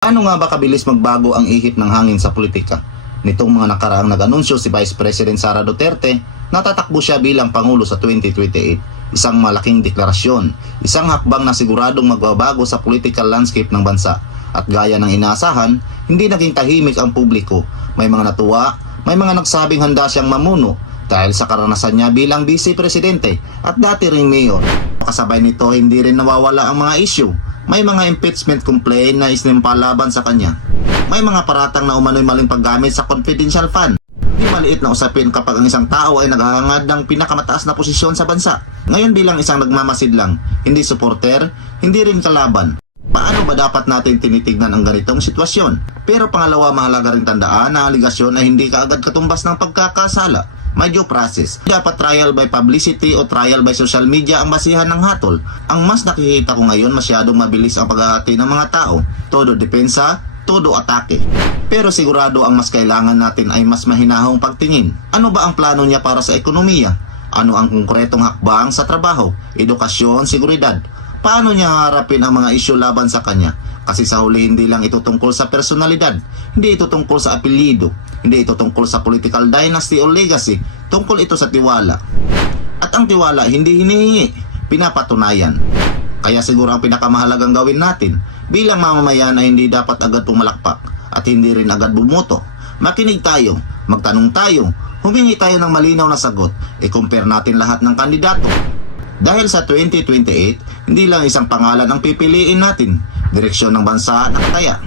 Ano nga ba kabilis magbago ang ihip ng hangin sa politika? Nitong mga nakaraang nag-anunsyo si Vice President Sara Duterte na tatakbo siya bilang Pangulo sa 2028. Isang malaking deklarasyon, isang hakbang na siguradong magbabago sa political landscape ng bansa. At gaya ng inaasahan, hindi naging tahimik ang publiko. May mga natuwa, may mga nagsabing handa siyang mamuno dahil sa karanasan niya bilang Vice Presidente at dati ring mayor. Kasabay nito, hindi rin nawawala ang mga issue. May mga impeachment complaint na isinimpa laban sa kanya. May mga paratang na umano'y maling paggamit sa confidential fund. Hindi maliit na usapin kapag ang isang tao ay naghahangad ng pinakamataas na posisyon sa bansa. Ngayon bilang isang nagmamasid lang, hindi supporter, hindi rin kalaban. Paano ba dapat natin tinitignan ang ganitong sitwasyon? Pero pangalawa, mahalaga rin tandaan na aligasyon ay hindi kaagad katumbas ng pagkakasala. May due process. Dapat trial by publicity o trial by social media ang basihan ng hatol. Ang mas nakikita ko ngayon, masyadong mabilis ang paghahati ng mga tao. Todo depensa, todo atake. Pero sigurado ang mas kailangan natin ay mas mahinahong pagtingin. Ano ba ang plano niya para sa ekonomiya? Ano ang konkretong hakbang sa trabaho, edukasyon, seguridad? Paano niya harapin ang mga isyu laban sa kanya? Kasi sa huli hindi lang ito tungkol sa personalidad, hindi ito tungkol sa apelyido, hindi ito tungkol sa political dynasty o legacy, tungkol ito sa tiwala. At ang tiwala hindi hinihingi, pinapatunayan. Kaya siguro ang pinakamahalagang gawin natin bilang mamamayan ay hindi dapat agad pumalakpak at hindi rin agad bumoto. Makinig tayo, magtanong tayo, humingi tayo ng malinaw na sagot, i-compare natin lahat ng kandidato. Dahil sa 2028, hindi lang isang pangalan ang pipiliin natin, direksyon ng bansa at nakataya.